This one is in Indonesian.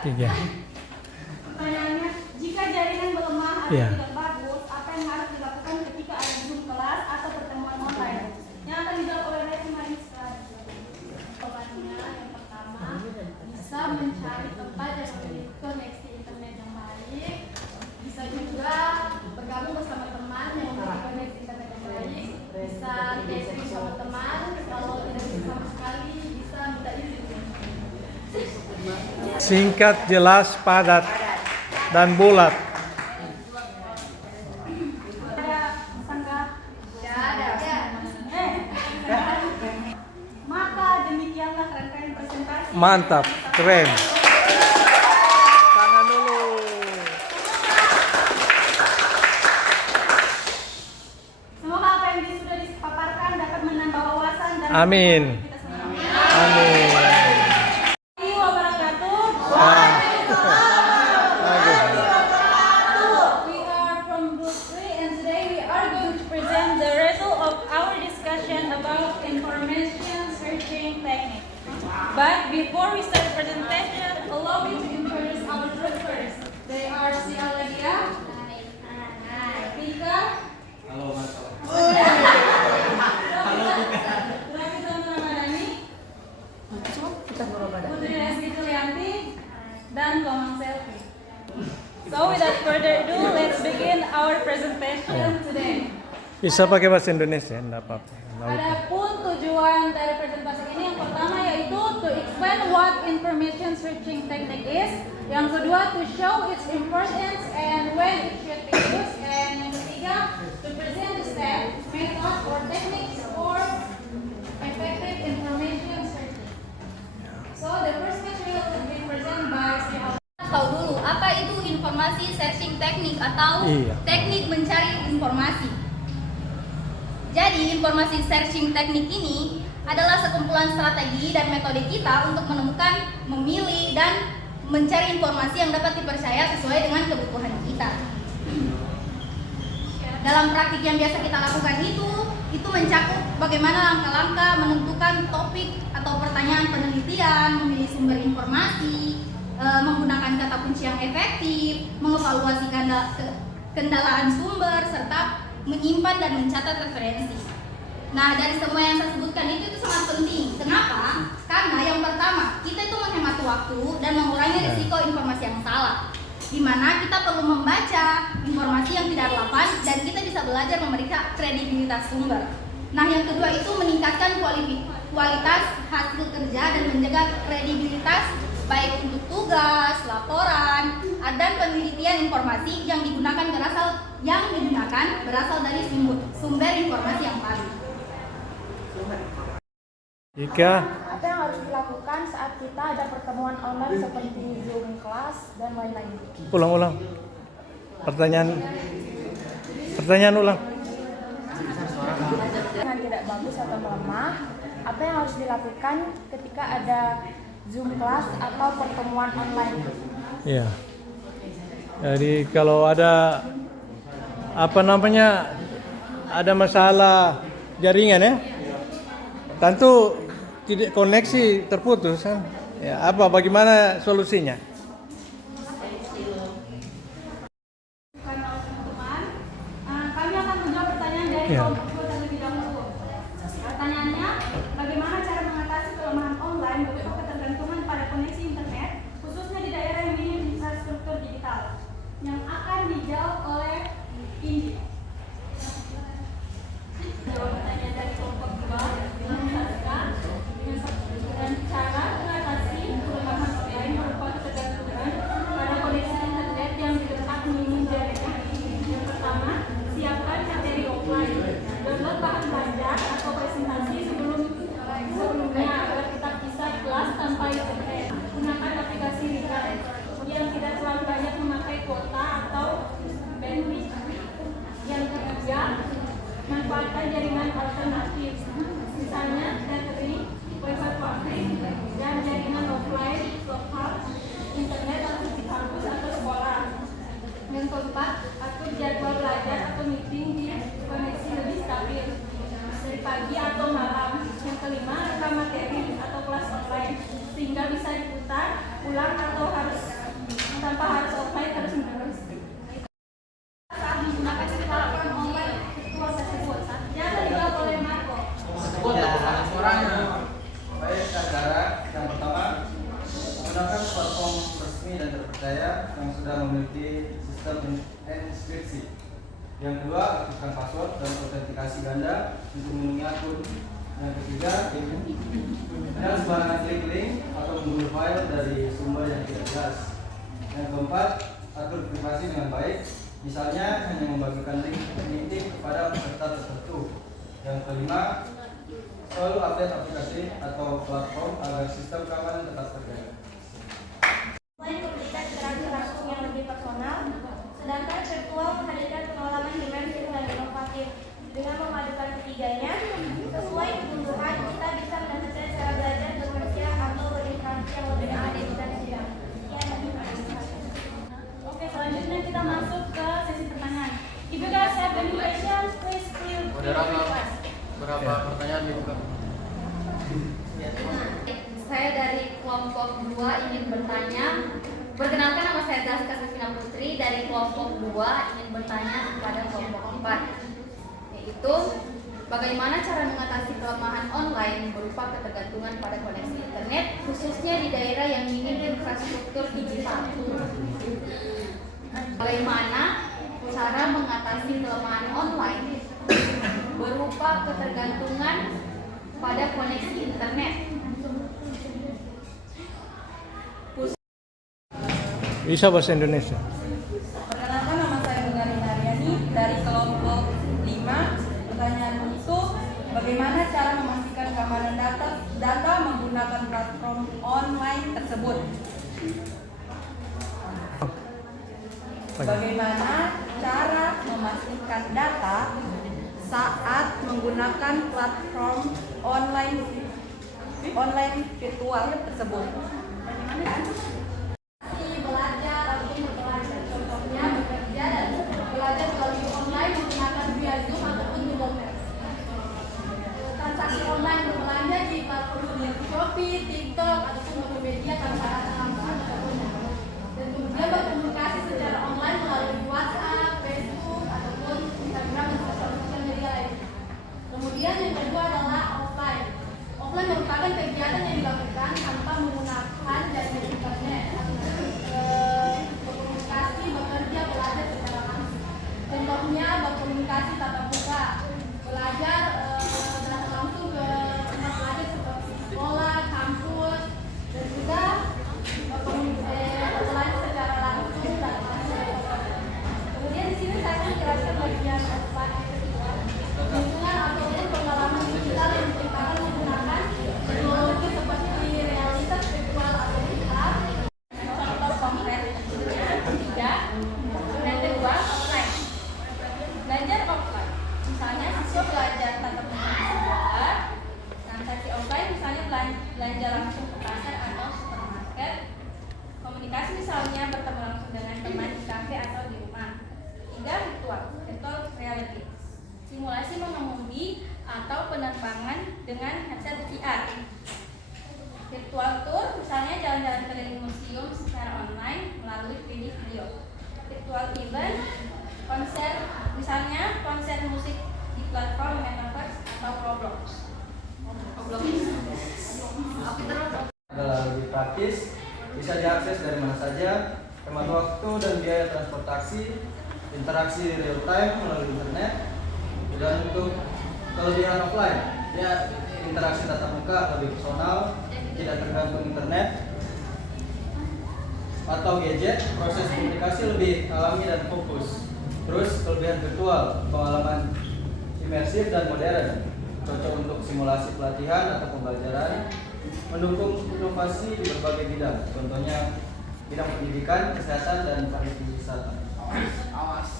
Tiga. Pertanyaannya, jika jaringan melemah atau Iya. tidak bagus, apa yang harus dilakukan ketika ada Zoom kelas atau pertemuan online? Yang akan dijawab oleh Resi Mariska. Jawabannya yang pertama, bisa mencari tempat yang memiliki koneksi internet yang baik. Bisa juga bergabung bersama teman yang memiliki koneksi internet yang baik. Bisa testing sama teman. Kalau tidak bisa sama sekali, bisa minta izin. Singkat, jelas, padat, dan bulat. Ada sanggah? Ada. Maka demikianlah rangkaian presentasi. Mantap, keren. Tangan dulu. Semoga apa yang sudah dipaparkan dapat menambah wawasan dan Amin. kita semua. Amin. Assalamualaikum wabarakatuh. We are from Group 3 and today we are going to present the result of our discussion about information searching technique. But before we start the presentation, allow me to introduce our group first. They are Sialagia, Rika, Raffi Ramadhani, Putri Reski Julianti, dan Komang Selvi. So without further ado, let's begin our presentation today. Bisa pakai bahasa Indonesia, enggak apa-apa. Adapun tujuan dari presentasi ini yang pertama yaitu to explain what information searching technique is. Yang kedua to show its importance and when it should be used. And yang ketiga to present the steps, method or techniques for effective information searching. So the first speech will be presented by Sri. Tahu dulu apa itu informasi searching teknik atau Iya. teknik mencari informasi. Jadi informasi searching teknik ini adalah sekumpulan strategi dan metode kita untuk menemukan, memilih, dan mencari informasi yang dapat dipercaya sesuai dengan kebutuhan kita. Dalam praktik yang biasa kita lakukan itu mencakup bagaimana langkah-langkah menentukan topik atau pertanyaan penelitian, memilih sumber informasi, menggunakan kata kunci yang efektif, mengevaluasi kendalaan sumber, serta menyimpan dan mencatat referensi. Nah, dari semua yang saya sebutkan itu sangat penting. Kenapa? Karena yang pertama, kita itu menghemat waktu dan mengurangi risiko informasi yang salah. Di mana kita perlu membaca informasi yang tidak relevan dan kita bisa belajar memeriksa kredibilitas sumber. Nah, yang kedua itu meningkatkan kualitas hasil kerja dan menjaga kredibilitas baik untuk tugas, laporan, dan penelitian informasi yang digunakan berasal dari sumber informasi yang valid. Ika, Apa yang harus dilakukan saat kita ada pertemuan online seperti Zoom kelas dan lain-lain? ulang. Pertanyaan ulang. Yang tidak bagus atau melemah, apa yang harus dilakukan ketika ada Zoom kelas atau pertemuan online? Iya. Jadi kalau ada ada masalah jaringan ya, tentu tidak koneksi terputus kan. Ya, bagaimana solusinya? Karena teman-teman, kami akan menjawab pertanyaan dari Ya. kelompok dua terlebih dahulu. Pertanyaannya, bagaimana cara mengatasi kelemahan online berupa ketergantungan pada koneksi internet, khususnya di daerah yang minim infrastruktur digital? Yang akan dijawab oleh Indi. Jawab pertanyaan dari kelompok dua, dengan cara mengatasi kelemahan online berupa ketergantungan pada koneksi internet yang di tempat minim jaringan. Yang pertama, siapkan materi offline. yang sudah memiliki sistem enkripsi. Yang kedua, aktifkan password dan autentikasi ganda untuk melindungi akun. Yang ketiga, jangan sembarangan klik link atau mengunduh file dari sumber yang tidak jelas. Yang keempat, atur privasi dengan baik, misalnya hanya membagikan link meeting kepada peserta tertentu. Yang kelima, selalu update aplikasi atau platform agar sistem keamanan tetap terjaga. Selain memberikan interaksi langsung yang lebih personal, sedangkan virtual menghadirkan pengalaman imersif dan inovatif. Dengan memadukan ketiganya, sesuai kebutuhan, kita bisa mendapatkan cara belajar bekerja atau berinteraksi yang lebih adil. Oke, selanjutnya kita masuk ke sesi pertanyaan. If you guys have any questions, please feel free to request. Berapa pertanyaan dibuka? Saya dari kelompok 2 ingin bertanya. Perkenalkan, nama saya Zaska Safina Putri dari kelompok 2 ingin bertanya kepada kelompok 4, yaitu bagaimana cara mengatasi kelemahan online berupa ketergantungan pada koneksi internet, khususnya di daerah yang minim infrastruktur digital. Bagaimana cara mengatasi kelemahan online berupa ketergantungan pada koneksi internet. Bisa bahasa Indonesia. Perkenalkan, nama saya Bungarin Haryani dari kelompok 5. Pertanyaan itu, bagaimana cara memastikan keamanan data menggunakan platform online tersebut? Bagaimana cara memastikan data saat menggunakan platform online virtual tersebut? Belajar ataupun berbelajar, contohnya bekerja dan belajar melalui online menggunakan via Zoom ataupun Google Meet. Transaksi online berbelanja di platform seperti Shopee, TikTok ataupun Tokopedia tanpa datang langsung ataupun dan kemudian berkomunikasi secara online melalui WhatsApp, Facebook ataupun Instagram dan sosial media lain. Kemudian yang kedua adalah offline. Offline merupakan kegiatan yang dilakukan tanpa menggunakan jaringan internet. Berkomunikasi, bekerja, belajar secara langsung. Contohnya berkomunikasi tatap muka, belajar datang langsung ke tempat belajar seperti sekolah, kampus, dan juga belajar secara langsung dan langsung. Kemudian di sini saya akan menjelaskan bagian offline yang kedua, lingkungan ataupun pengalaman digital yang merupakan menggunakan teknologi seperti realitas virtual atau VR. Contoh konkret ketiga, dan kedua offline. Belajar offline, misalnya siswa belajar tatap muka di sekolah. Transaksi offline misalnya belanja langsung ke pasar atau supermarket. Komunikasi misalnya bertemu langsung dengan teman di kafe atau di rumah. Tiga, virtual reality. Simulasi mengemudi atau penerbangan dengan headset VR. Virtual tour, misalnya jalan-jalan keliling museum secara online melalui video. Virtual event, konser, misalnya konser musik di platform Metaverse atau Roblox. Adalah lebih praktis, bisa diakses dari mana saja, hemat waktu dan biaya transportasi, interaksi real time melalui internet, dan untuk kelebihan offline, ya interaksi tatap muka lebih personal, tidak tergantung internet atau gadget, proses komunikasi lebih alami dan fokus. Terus kelebihan virtual, pengalaman imersif dan modern, cocok untuk simulasi pelatihan atau pembelajaran, mendukung inovasi di berbagai bidang, contohnya bidang pendidikan, kesehatan, dan pariwisata. Awas.